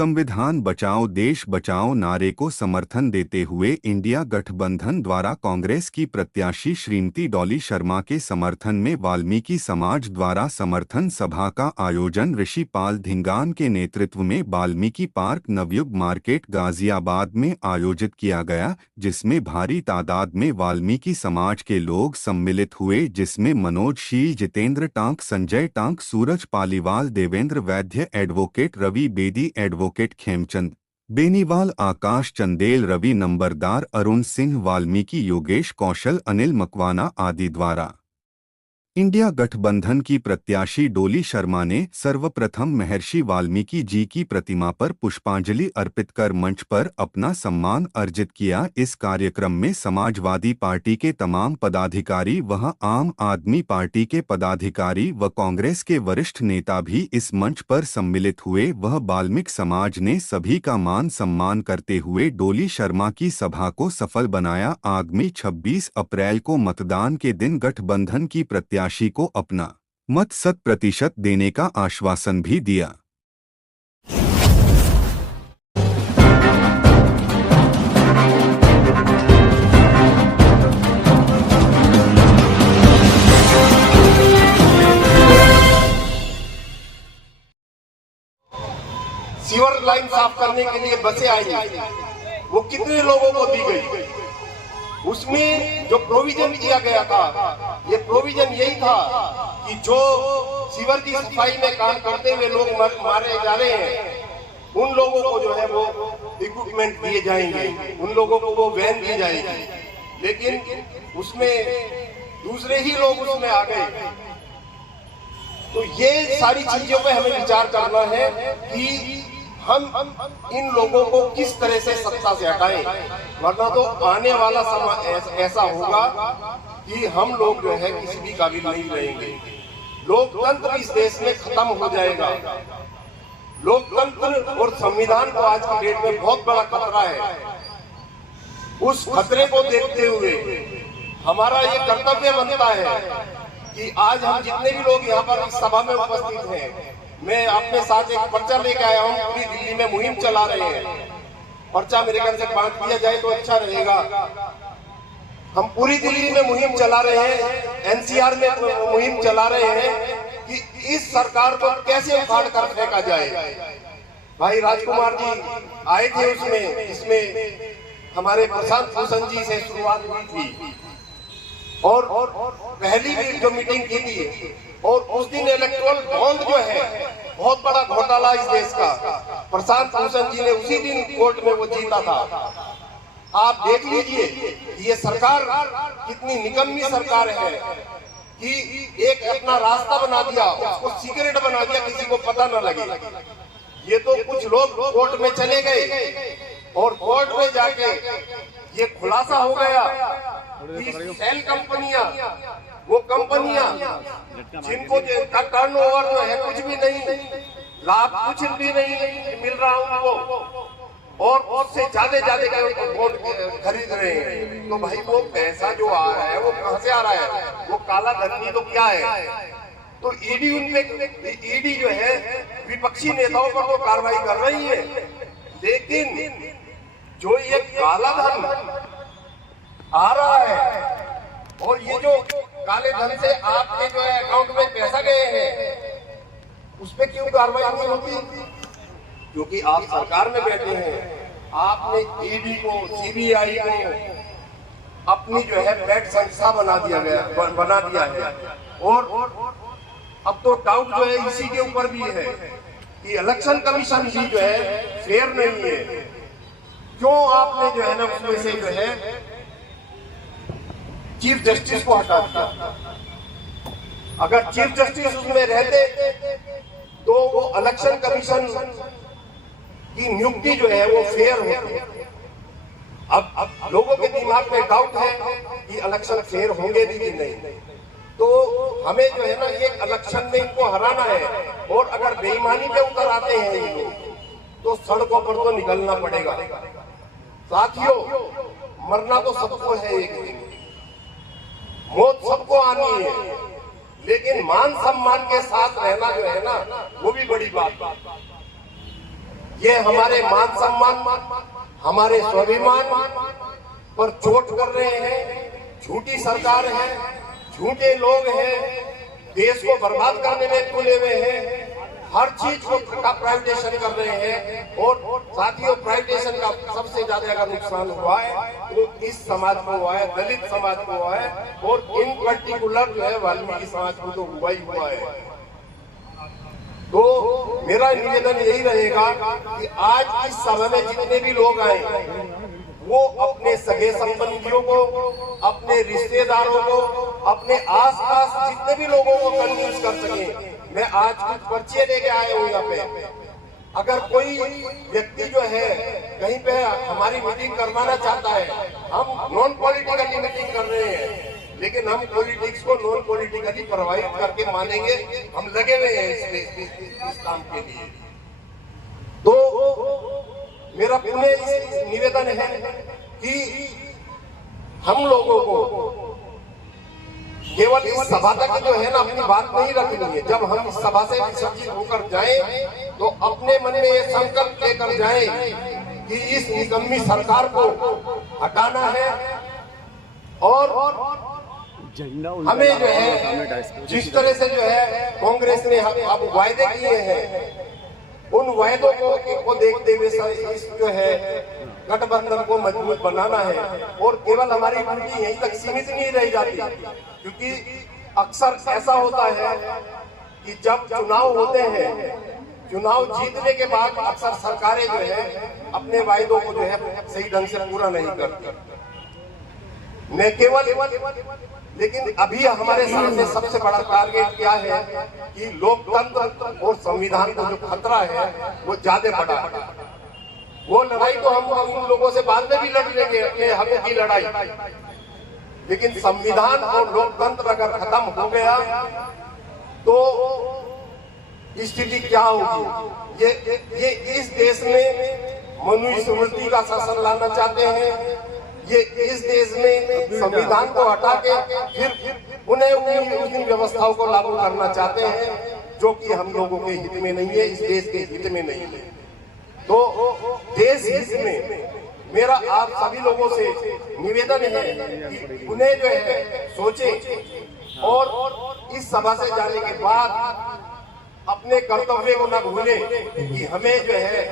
संविधान बचाओ देश बचाओ नारे को समर्थन देते हुए इंडिया गठबंधन द्वारा कांग्रेस की प्रत्याशी श्रीमती डॉली शर्मा के समर्थन में वाल्मीकि समाज द्वारा समर्थन सभा का आयोजन ऋषि पाल धिंगान के नेतृत्व में वाल्मीकि पार्क नवयुग मार्केट गाजियाबाद में आयोजित किया गया, जिसमें भारी तादाद में वाल्मीकि समाज के लोग सम्मिलित हुए, जिसमें मनोज शील, जितेंद्र टांक, संजय टांक, सूरज पालीवाल, देवेंद्र वैद्य, एडवोकेट रवि बेदी, एडवोकेट खेमचंद बेनीवाल, आकाश चंदेल, रवि नंबरदार, अरुण सिंह, वाल्मीकि योगेश कौशल, अनिल मकवाना आदि द्वारा इंडिया गठबंधन की प्रत्याशी डोली शर्मा ने सर्वप्रथम महर्षि वाल्मीकि जी की प्रतिमा पर पुष्पांजलि अर्पित कर मंच पर अपना सम्मान अर्जित किया। इस कार्यक्रम में समाजवादी पार्टी के तमाम पदाधिकारी व आम आदमी पार्टी के पदाधिकारी व कांग्रेस के वरिष्ठ नेता भी इस मंच पर सम्मिलित हुए। वह वाल्मीकि समाज ने सभी का मान सम्मान करते हुए डोली शर्मा की सभा को सफल बनाया। आगामी 26 अप्रैल को मतदान के दिन गठबंधन की प्रत्याशी को अपना मत 100% देने का आश्वासन भी दिया। सीवर लाइन साफ करने के लिए बसें आई, वो कितने लोगों को दी गई? उसमें जो प्रोविजन किया गया था, ये प्रोविजन यही था कि जो सीवर की सफाई में काम करते हुए लोग मारे जा रहे हैं, उन लोगों को जो है वो इक्विपमेंट दिए जाएंगे, उन लोगों को वो वैन दी जाएगी। लेकिन उसमें दूसरे ही लोग उसमें आ गए। तो ये सारी चीजों पे हमें विचार करना है कि हम इन लोगों को किस तरह से सत्ता से हटाएं, वरना तो आने वाला समय ऐसा होगा कि हम लोग जो है किसी भी काबिल नहीं रहेंगे। लोकतंत्र इस देश में खत्म हो जाएगा। लोकतंत्र और संविधान को आज की डेट में बहुत बड़ा खतरा है। उस खतरे को देखते हुए हमारा ये कर्तव्य बनता है कि आज हम जितने भी लोग यहाँ पर इस सभा में उपस्थित हैं, मैं अपने साथ एक पर्चा लेके आया हूँ। पूरी दिल्ली में मुहिम चला रहे हैं। पर्चा मेरे ख्याल से बांट दिया जाए तो अच्छा रहेगा। हम पूरी दिल्ली में मुहिम चला रहे हैं, एनसीआर में मुहिम चला रहे हैं कि इस सरकार को कैसे उखाड़ कर फेंका जाए। भाई राजकुमार जी आए थे उसमें, इसमें हमारे प्रशांत भूषण जी से शुरुआत हुई थी और पहली भी जो मीटिंग की थी, और उस दिन इलेक्ट्रल बॉन्ड जो है बहुत बड़ा घोटाला इस देश का, प्रशांत भूषण जी ने उसी दिन कोर्ट में वो जीता था। आप देख लीजिए ये सरकार कितनी निकम्मी सरकार है कि एक अपना रास्ता बना दिया, उसको सीक्रेट बना दिया, किसी को पता न लगे। ये तो कुछ लोग कोर्ट में चले गए और कोर्ट में जाके ये खुलासा हो गया कि सेल कंपनियां, वो कंपनियां जिनको टर्नओवर जो है कुछ भी नहीं, लाभ कुछ भी नहीं मिल रहा उनको, और उससे ज्यादा वोट खरीद रहे हैं। तो भाई वो पैसा जो आ रहा है वो कहां से आ रहा है? वो काला धन तो क्या है? तो ईडी उनपे, ईडी जो है विपक्षी नेताओं पर तो कार्रवाई कर रही है, लेकिन जो ये काला धन आ रहा है और ये जो काले धन से आपके जो है अकाउंट में पैसा गए हैं, उस पर क्यों कार्रवाई नहीं होती? क्योंकि आप सरकार में बैठे हैं। आपने ईडी को, सीबीआई को अपनी जो है पेट संस्था बना दिया है। और अब तो डाउट जो है इसी के ऊपर भी है कि इलेक्शन कमीशन भी जो है फेयर नहीं है। क्यों आपने जो है ना उसमें से जो है चीफ जस्टिस को हटा दिया? अगर चीफ जस्टिस उसमें रहते तो वो इलेक्शन कमीशन की नियुक्ति जो है वो फेयर होती। अब लोगों के दिमाग में डाउट है कि इलेक्शन फेयर होंगे भी कि नहीं। तो हमें जो है ना एक इलेक्शन में इनको हराना है, और अगर बेईमानी पे उतर आते हैं ये लोग तो सड़कों पर तो निकलना पड़ेगा। साथियों, मरना तो सबको है, एक दिन मौत सबको आनी है, लेकिन मान सम्मान के साथ रहना जो है ना वो भी बड़ी बात। ये हमारे मान सम्मान, हमारे स्वाभिमान पर चोट कर रहे हैं। झूठी सरकार है, झूठे लोग हैं, देश को बर्बाद करने में तुले हुए हैं, हर चीज को का प्राइवेटाइजेशन कर रहे हैं। और साथियों, प्राइवेटाइजेशन का सबसे ज्यादा अगर नुकसान हुआ है तो इस समाज को हुआ है, दलित समाज को हुआ है, और इन पर्टिकुलर जो है वाल्मीकि समाज को तो हुआ ही हुआ है। तो मेरा निवेदन यही रहेगा कि आज इस सभा में जितने भी लोग आए वो अपने सगे संबंधियों को, अपने रिश्तेदारों को, अपने आसपास जितने भी लोगों को कन्विंस कर सके। मैं आज कुछ पर्चे लेके आया हूँ यहाँ पे। अगर कोई व्यक्ति जो है कहीं पे हमारी मीटिंग करवाना चाहता है, हम नॉन पॉलिटिकली मीटिंग कर रहे हैं, लेकिन हम पॉलिटिक्स को नॉन पॉलिटिकली प्रभावित करके मानेंगे। हम लगे हुए हैं इस काम के लिए। तो मेरा पुनः निवेदन है कि हम लोगों को केवल इस सभा तक जो है ना अपनी बात नहीं रखनी है। जब हम इस सभा से विसर्जित होकर जाएं तो अपने मन में ये संकल्प लेकर जाएं कि इस निकम्मी सरकार को हटाना है, और हमें जो है जिस तरह से जो है कांग्रेस ने अब वायदे किए हैं, उन वायदों को देखते हुए इस जो है गठबंधन को मजबूत बनाना है। और केवल हमारी पार्टी यहीं तक सीमित नहीं रह जाती, क्योंकि अक्सर ऐसा होता है कि जब चुनाव होते हैं, चुनाव जीतने के बाद अक्सर सरकारें जो है अपने वायदों को जो है सही ढंग से पूरा नहीं करती। न केवल लेकिन अभी हमारे सामने सबसे बड़ा टारगेट क्या है कि लोकतंत्र और संविधान का जो खतरा है वो ज्यादा बड़ा है। वो लड़ाई तो हम उन लोगों से बाद में भी लड़ लेंगे, हमें की लड़ाई, लेकिन संविधान और लोकतंत्र अगर खत्म हो गया तो स्थिति क्या होगी। ये इस देश में मनुस्मृति का शासन लाना चाहते हैं। ये इस देश में संविधान को हटा के फिर उन्हें उन व्यवस्थाओं को लागू करना चाहते हैं, जो कि हम लोगों के हित में नहीं है, इस देश के हित में नहीं है। तो देश हित में मेरा आप सभी लोगों से निवेदन है कि उन्हें जो है सोचे, और इस सभा से जाने के बाद अपने कर्तव्य को न भूले कि हमें जो है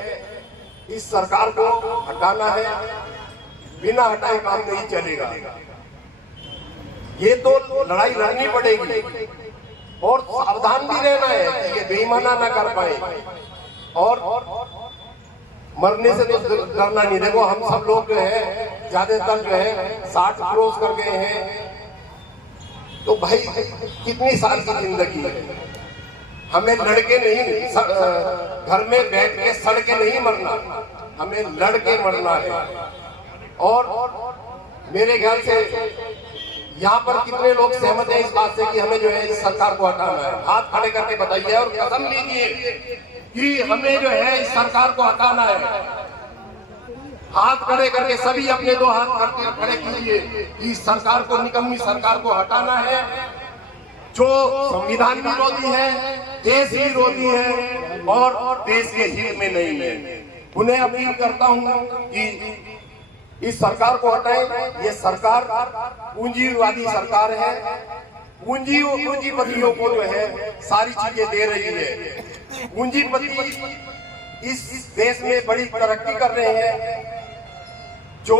इस सरकार को हटाना है। बिना हटाए काम नहीं चलेगा। ये तो लड़ाई लड़नी पड़ेगी, और सावधान भी रहना है कि ये बेईमाना ना कर पाए। और मरने से तो डरना नहीं। देखो हम सब लोग जो है ज्यादातर जो है 60 क्रॉस कर गए हैं, तो भाई कितनी साल की जिंदगी है। हमें लड़के नहीं, घर में बैठ के सड़ के नहीं मरना, हमें लड़के मरना है। और मेरे ख्याल से यहाँ पर कितने लोग सहमत हैं इस बात से कि हमें जो है इस सरकार को हटाना है? हाथ खड़े करके बताइए और कसम लीजिए कि हमें जो है इस सरकार को हटाना है। हाथ खड़े करके सभी अपने दो हाथ करके खड़े कीजिए। इस सरकार को, निकम्मी सरकार को हटाना है, जो संविधान विरोधी है, देश विरोधी है और देश के हित में नहीं है। उन्हें अपील करता हूँ कि इस सरकार को हटाएं। ये सरकार पूंजीवादी सरकार है, पूंजीपतियों को जो है सारी चीजें दे रही है। पूंजीपति इस देश में बड़ी तरक्की कर रहे हैं। जो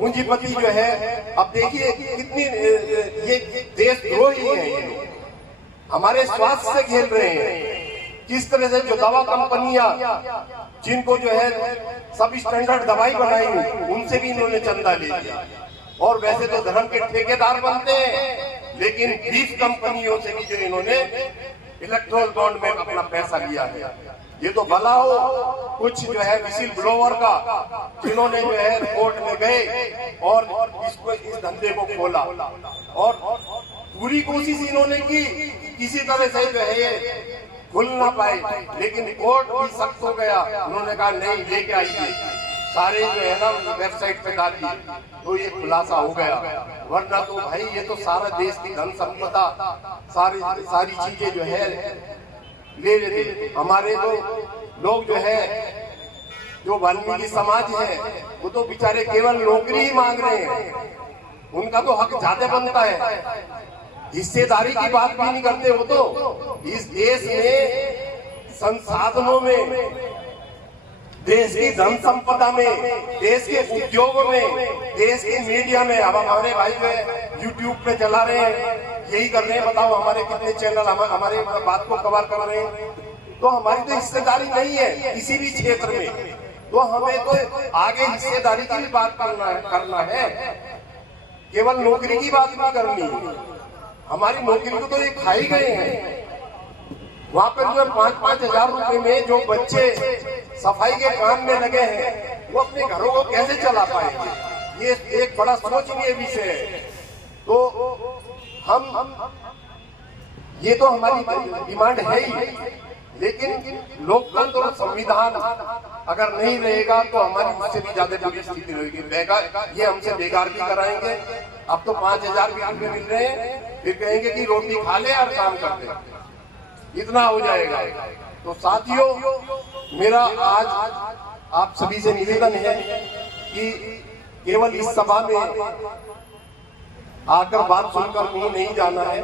पूंजीपति जो है, अब देखिए कितनी ये देशद्रोही है, हमारे स्वास्थ्य से खेल रहे हैं। किस तरह से जो दवा कंपनियां जिनको जो है सब स्टैंडर्ड दवाई बनाई, उनसे भी इन्होंने चंदा ले लिया। और वैसे तो धर्म के ठेकेदार बनते हैं, लेकिन बीस कंपनियों से भी जो इन्होंने इलेक्ट्रोल बॉन्ड में अपना पैसा लिया है। ये तो भला हो कुछ जो है विसिल ब्लोअर का, जिन्होंने जो है कोर्ट में गए और इसको इस धंधे को खोला, और पूरी कोशिश इन्होंने की किसी तरह से जो है ये खुल ना पाए, लेकिन कोर्ट भी सख्त हो गया। उन्होंने कहा नहीं, लेके आइए, सारे जो है ना वेबसाइट पे डाल दिए, तो ये खुलासा हो गया। वरना तो भाई ये तो सारा देश की धन संपदा, सारी चीजें जो है ले लेते। हमारे तो लोग जो है जो वाल्मीकि समाज है वो तो बेचारे केवल नौकरी ही मांग रहे हैं, उनका तो हक ज्यादा बनता है, हिस्सेदारी की बात भी नहीं करते। वो तो इस देश में संसाधनों में, देश की धन संपदा में, देश के उद्योगों में, देश की मीडिया में, अब हमारे भाई जो है यूट्यूब पे चला रहे हैं, यही कर रहे हैं, बताओ हमारे कितने चैनल हमारे बात को कवर कर रहे हैं। तो हमारी तो हिस्सेदारी नहीं है किसी भी क्षेत्र में, तो हमें तो आगे हिस्सेदारी की भी बात करना है, केवल नौकरी की बात नहीं करनी। हमारी नौकरी को तो ये खा ही गए हैं। वहां पर जो 5-5 हजार रुपए में जो बच्चे सफाई के काम में लगे हैं, वो अपने घरों को कैसे चला पाएंगे? ये एक बड़ा सोचनीय विषय है। तो हम ये तो हमारी डिमांड है ही, लेकिन लोकतंत्र और संविधान अगर नहीं रहेगा तो हमारी उससे भी ज्यादा बुरी स्थिति रहेगी। बेकार ये हमसे बेकार भी कराएंगे। अब तो 5,000 भी रुपए मिल रहे हैं, फिर कहेंगे कि रोटी खा ले और काम कर ले, इतना हो जाएगा। तो साथियों, मेरा आज आप सभी से निवेदन है कि केवल इस सभा में आकर बात सुनकर नहीं जाना है।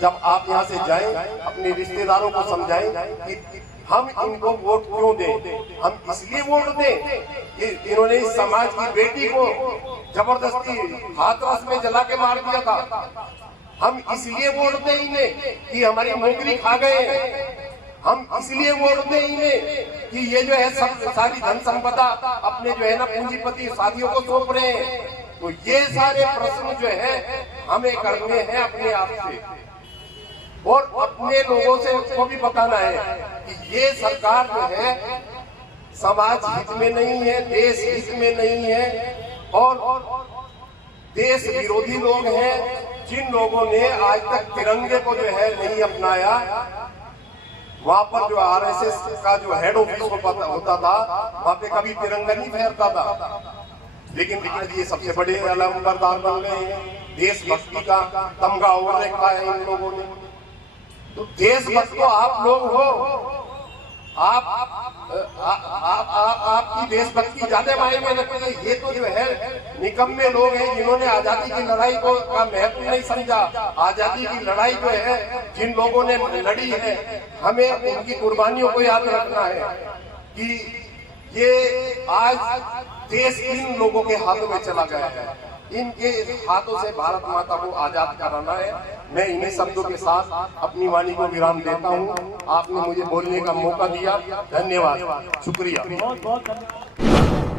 जब आप यहाँ से जाएं, अपने रिश्तेदारों को समझाएं कि हम इनको वोट क्यों दें। हम इसलिए वोट दें कि इन्होंने इस समाज की बेटी को जबरदस्ती हाथरस में जला के मार दिया था। हम इसलिए वोट दें इन्हें कि हमारी नौकरी खा गए। हम इसलिए वोट दें इन्हें कि ये जो है सारी धन संपदा अपने जो है ना पूंजीपति साथियों को सौंप रहे हैं। तो ये सारे प्रश्न जो है हमें करने हैं अपने आप से, और अपने लोगों से उसको भी बताना है कि ये सरकार जो है समाज हित में नहीं है, देश हित में नहीं है, और देश विरोधी लोग हैं। जिन लोगों ने आज तक तिरंगे को जो है नहीं अपनाया, वहां पर जो आरएसएस का जो हेड ऑफिस होता था, वहां पे कभी तिरंगा नहीं फहरता था। लेकिन ये सबसे बड़े अलंबरदार बन गए हैं। देशभक्ति का तमगा ओढ़ रखा है इन लोगों ने। तो देशभक्त तो आप लोग हो, आपकी देशभक्ति ज्यादा मायने रखती है। ये तो जो है निकम्मे लोग हैं जिन्होंने आजादी की लड़ाई को का महत्व नहीं समझा। आजादी की लड़ाई जो है जिन लोगों ने लड़ी है, हमें उनकी कुर्बानियों को याद रखना है कि ये आज देश इन लोगों के हाथों में चला गया है। इनके हाथों से भारत माता को आजाद कराना है। मैं इन्हीं शब्दों के साथ अपनी वाणी को विराम देता हूँ। आपने मुझे बोलने का मौका दिया, धन्यवाद, शुक्रिया। बहुत बहुत धन्यवाद।